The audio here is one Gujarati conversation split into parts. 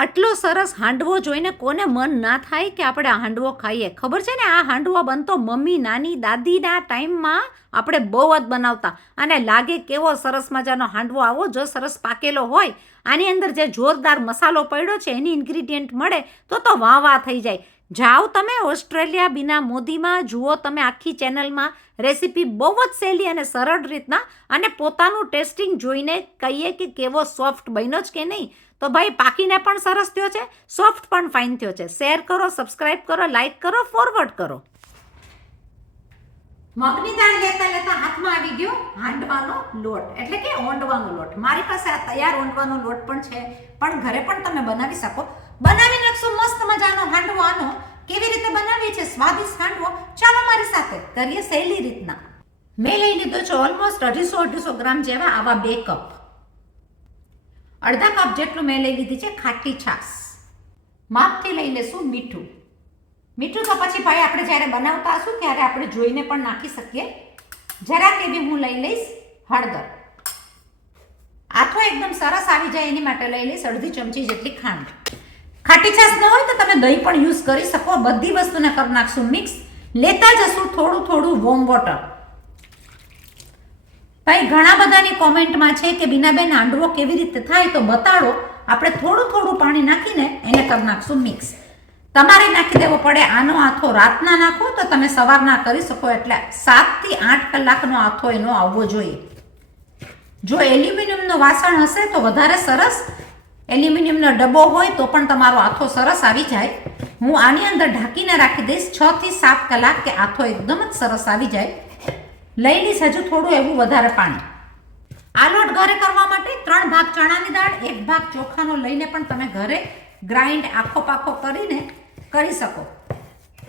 આટલો સરસ હાંડવો જોઈને કોને મન ના થાય કે આપણે આ હાંડવો ખાઈએ? ખબર છે ને, આ હાંડવો બનતો મમ્મી નાની દાદીના ટાઈમમાં આપણે બહુ જ બનાવતા. અને લાગે કેવો સરસ મજાનો હાંડવો આવો જો સરસ પાકેલો હોય. આની અંદર જે જોરદાર મસાલો પડ્યો છે એની ઇન્ગ્રીડિયન્ટ મળે તો વાહ વાહ થઈ જાય. જાઓ તમે ઓસ્ટ્રેલિયા બીના મોદીમાં, જુઓ તમે આખી ચેનલમાં રેસીપી બહુ જ સહેલી અને સરળ રીતના, અને પોતાનું ટેસ્ટિંગ જોઈને કહીએ કે કેવો સોફ્ટ બન્યો છે કે નહીં. તો ભાઈ પાકીને પણ સરસ થયો છે, સોફ્ટ પણ ફાઇન થયો છે. શેર કરો, સબસ્ક્રાઇબ કરો, લાઇક કરો, ફોરવર્ડ કરો. મગની દાળ લેતા લેતા હાથમાં આવી ગયો હાંડવાનો લોટ, એટલે કે ઓંડવાનો લોટ. મારી પાસે આ તૈયાર ઓંડવાનો લોટ પણ છે, પણ ઘરે પણ તમે બનાવી શકો. બનાવી નાખશું મસ્ત મજાનો હાંડવો. આનો કેવી રીતે બનાવીએ છે સ્વાદિષ્ટ હાંડવો, ચાલો મારી સાથે કરીએ સહેલી રીતના. મેં લઈ લીધો છે ઓલમોસ્ટ 250 ગ્રામ જેવા આવા 2 કપ. અડધા કપ જેટલું મેં લઈ લીધી છે ખાટી છાશ. માપથી લઈ લેશું મીઠું. મીઠું તો પછી ભાઈ આપણે જ્યારે બનાવતા હશું ત્યારે આપણે જોઈને પણ નાખી શકીએ. જરાક એવી હું લઈ લઈશ હળદર. આથો એકદમ સરસ આવી જાય એની માટે લઈ લઈશ અડધી ચમચી જેટલી ખાંડ. ખાટી છાશ ન હોય તો તમે દહીં પણ યુઝ કરી શકો. બધી વસ્તુને કરી નાખશું મિક્સ. લેતા જશું થોડું થોડું વોર્મ વોટર. ભાઈ ઘણા બધાની કોમેન્ટમાં છે કે બીનાબેન હાંડવો કેવી રીતે થાય તો બતાડો. આપણે થોડું થોડું પાણી નાખીને એને કરી નાખશું મિક્સ. તમારે નાખી દેવો પડે આનો આથો. રાતના નાખો તો તમે સવારના કરી શકો, એટલે 7 થી 8 કલાકનો આથો એનો આવવો જોઈએ. જો એલ્યુમિનિયમનું વાસણ હશે તો વધારે સરસ. એલ્યુમિનિયમનો ડબ્બો હોય તો પણ તમારો આથો સરસ આવી જાય. હું આની અંદર ઢાંકીને રાખી દઈશ 6 થી 7 કલાક, કે આથો એકદમ જ સરસ આવી જાય. લઈ લઈશ હજુ થોડું એવું વધારે પાણી. આ લોટ ઘરે કરવા માટે 3 ભાગ ચણાની દાળ, 1 ભાગ ચોખાનો લઈને પણ તમે ઘરે ગ્રાઇન્ડ આખો પાખો કરીને કરી શકો.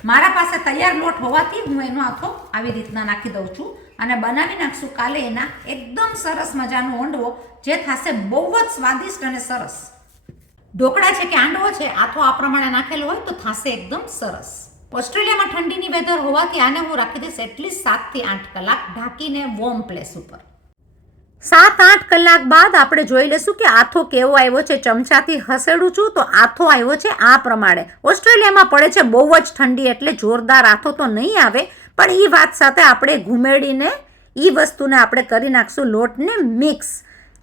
મારા પાસે તૈયાર લોટ હોવાથી હું એનો આથો આવી રીતના નાખી દઉં છું, અને બનાવી નાખશું કાલે એના એકદમ સરસ મજાનો ઓંડવો, જે થશે બહુ જ સ્વાદિષ્ટ અને સરસ. ઢોકળા છે કે હાંડવો છે, આથો આ પ્રમાણે નાખેલો હોય તો થશે એકદમ સરસ. ઓસ્ટ્રેલિયામાં ઠંડીની વેધર હોવાથી આને હું રાખી દઈશ એટલીસ્ટ 7 થી 8 કલાક ઢાંકીને વોર્મ પ્લેસ ઉપર. 7-8 કલાક બાદ આપણે જોઈ લઈશું કે આથો કેવો આવ્યો છે. ચમચાથી હસેડું છું તો આથો આવ્યો છે આ પ્રમાણે. ઓસ્ટ્રેલિયામાં પડે છે બહુ જ ઠંડી, એટલે જોરદાર આથો તો નહીં આવે, પણ એ વાત સાથે આપણે ઘૂમેડીને એ વસ્તુને આપણે કરી નાખશું લોટને મિક્સ.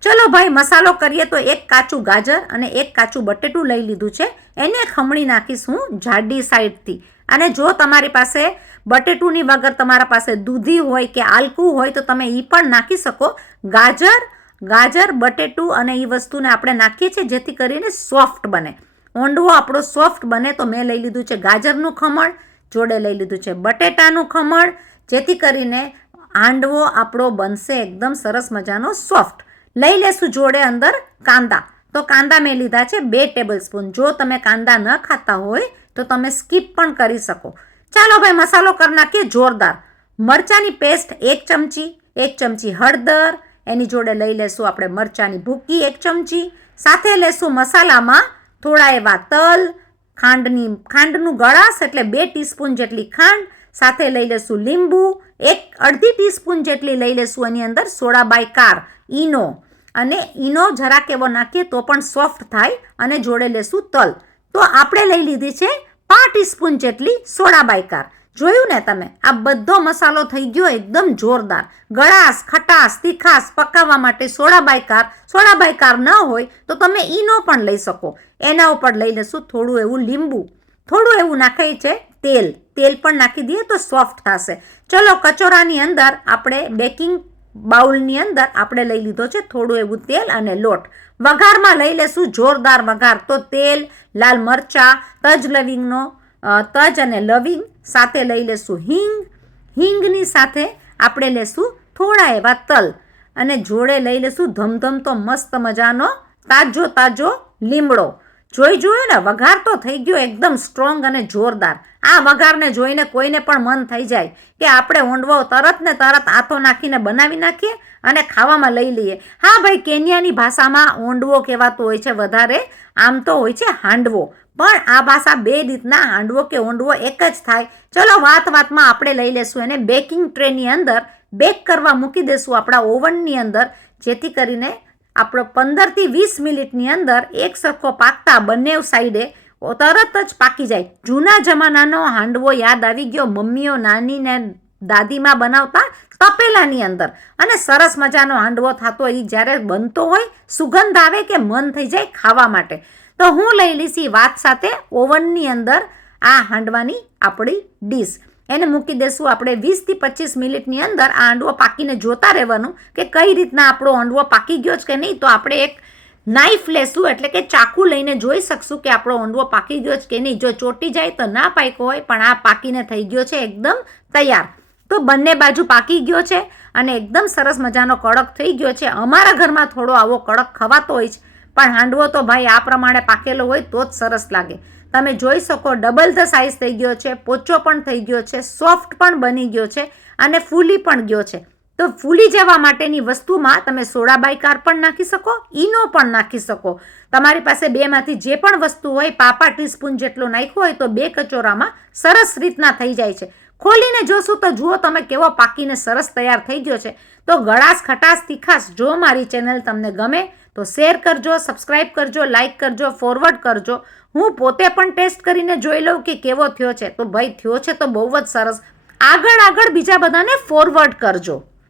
ચલો ભાઈ મસાલો કરીએ. તો 1 કાચું ગાજર અને 1 કાચું બટેટું લઈ લીધું છે, એને ખમણી નાખીશ હું જાડી સાઈડથી. અને જો તમારી પાસે બટેટુની વગર તમારા પાસે દૂધી હોય કે આલકું હોય તો તમે એ પણ નાખી શકો. ગાજર બટેટું અને એ વસ્તુને આપણે નાખીએ છીએ જેથી કરીને સોફ્ટ બને. ઓંડવો આપણો સોફ્ટ બને. તો મેં લઈ લીધું છે ગાજરનું ખમણ, જોડે લઈ લીધું છે બટેટાનું ખમણ, જેથી કરીને હાંડવો આપણો બનશે એકદમ સરસ મજાનો સોફ્ટ. લઈ લેશું જોડે અંદર કાંદા. તો કાંદા મેં લીધા છે 2 ટેબલ સ્પૂન. જો તમે કાંદા ન ખાતા હોય તો તમે સ્કીપ પણ કરી શકો. ચાલો ભાઈ મસાલો કરી નાખીએ જોરદાર. મરચાની પેસ્ટ 1 ચમચી, 1 ચમચી હળદર, એની જોડે લઈ લેશું આપણે મરચાની ભૂકી 1 ચમચી. સાથે લેશું મસાલામાં થોડા એવા તલ, ખાંડનું ગળાશ એટલે 2 ટીસ્પૂન જેટલી ખાંડ. સાથે લઈ લેશું લીંબુ, અડધી ટીસ્પૂન જેટલી લઈ લેશું એની અંદર સોડા બાયકાર ઈનો. અને ઈનો જરાક એવો નાખીએ તો પણ સોફ્ટ થાય. અને જોડે લેશું તલ. તો આપણે લઈ લીધી છે 5 ટીસ્પૂન જેટલી સોડા બાયકાર. જોયું ને તમે, આ બધો મસાલો થઈ ગયો એકદમ જોરદાર. ગળાશ, ખટાશ, તીખાશ પકાવવા માટે સોડા બાયકાર ન હોય તો તમે ઈનો પણ લઈ શકો. એના ઉપર લઈ લેશું થોડું એવું લીંબુ. થોડું એવું નાખાય છે તેલ પણ નાખી દઈએ તો સોફ્ટ થશે. ચલો કચોરાની અંદર આપણે બેકિંગ બાઉલની અંદર આપણે લઈ લીધો છે થોડું એવું તેલ અને લોટ. વઘારમાં લઈ લેશું જોરદાર વઘાર. તો તેલ, લાલ મરચા, તજ અને લવિંગ. સાથે લઈ લેશું હિંગની સાથે આપણે લેશું થોડા એવા તલ, અને જોડે લઈ લેશું ધમધમતો મસ્ત મજાનો તાજો લીમડો. જોયું ને, વઘાર તો થઈ ગયો એકદમ સ્ટ્રોંગ અને જોરદાર. આ વઘારને જોઈને કોઈને પણ મન થઈ જાય કે આપણે ઓંડવો તરત ને તરત આથો નાખીને બનાવી નાખીએ અને ખાવામાં લઈ લઈએ. હા ભાઈ, કેન્યાની ભાષામાં ઓંડવો કહેવાતો હોય છે વધારે, આમ તો હોય છે હાંડવો. પણ આ ભાષા 2 રીતના હાંડવો કે ઓંડવો એક જ થાય. ચલો વાતમાં આપણે લઈ લેશું એને બેકિંગ ટ્રેની અંદર બેક કરવા મૂકી દેશું આપણા ઓવનની અંદર, જેથી કરીને આપણો 15 થી 20 મિનિટની અંદર એક સરખો પાકતા બંને સાઈડે તરત જ પાકી જાય. જૂના જમાનાનો હાંડવો યાદ આવી ગયો. મમ્મીઓ નાની ને દાદીમાં બનાવતા તપેલાની અંદર, અને સરસ મજાનો હાંડવો થતો. એ જ્યારે બનતો હોય સુગંધ આવે કે મન થઈ જાય ખાવા માટે. તો હું લઈ લઈશ વાત સાથે ઓવનની અંદર આ હાંડવાની આપણી ડીશ. એને મૂકી દેશું આપણે 20 થી 25 મિનિટની અંદર. આ હાંડવો પાકીને જોતા રહેવાનું કે કઈ રીતના આપણો હાંડવો પાકી ગયો છે કે નહીં. તો આપણે એક નાઈફ લેશું, એટલે કે ચાકુ લઈને જોઈ શકશું કે આપણો હાંડવો પાકી ગયો છે કે નહીં. જો ચોટી જાય તો ના પાક્યો હોય, પણ આ પાકીને થઈ ગયો છે એકદમ તૈયાર. તો બંને બાજુ પાકી ગયો છે અને એકદમ સરસ મજાનો કડક થઈ ગયો છે. અમારા ઘરમાં થોડો આવો કડક ખવાતો હોય છે, પણ હાંડવો તો ભાઈ આ પ્રમાણે પાકેલો હોય તો જ સરસ લાગે. તમે જોઈ શકો ડબલ ધ સાઇઝ થઈ ગયો છે, પોચો પણ થઈ ગયો છે, સોફ્ટ પણ બની ગયો છે અને ફૂલી પણ ગયો છે. તો ફૂલી જવા માટેની વસ્તુમાં તમે સોડા બાયકાર પણ નાખી શકો, ઈનો પણ નાખી શકો. તમારી પાસે બેમાંથી જે પણ વસ્તુ હોય, પાપા ટીસ્પૂન જેટલો નાખ્યો હોય તો 2 કચોરામાં સરસ રીતના થઈ જાય છે. ખોલીને જોશું તો જુઓ તમે કેવો પાકીને સરસ તૈયાર થઈ ગયો છે. તો ગળાશ, ખટાશ, તીખાશ, જો મારી ચેનલ તમને ગમે તો શેર કરજો, સબસ્ક્રાઈબ કરજો, લાઇક કરજો, ફોરવર્ડ કરજો. હું પોતે પણ ટેસ્ટ કરીને જોઈ લઉં કે કેવો થયો છે. તો ભાઈ થયો છે તો બહુ જ સરસ. આગળ બીજા બધાને ફોરવર્ડ કરજો.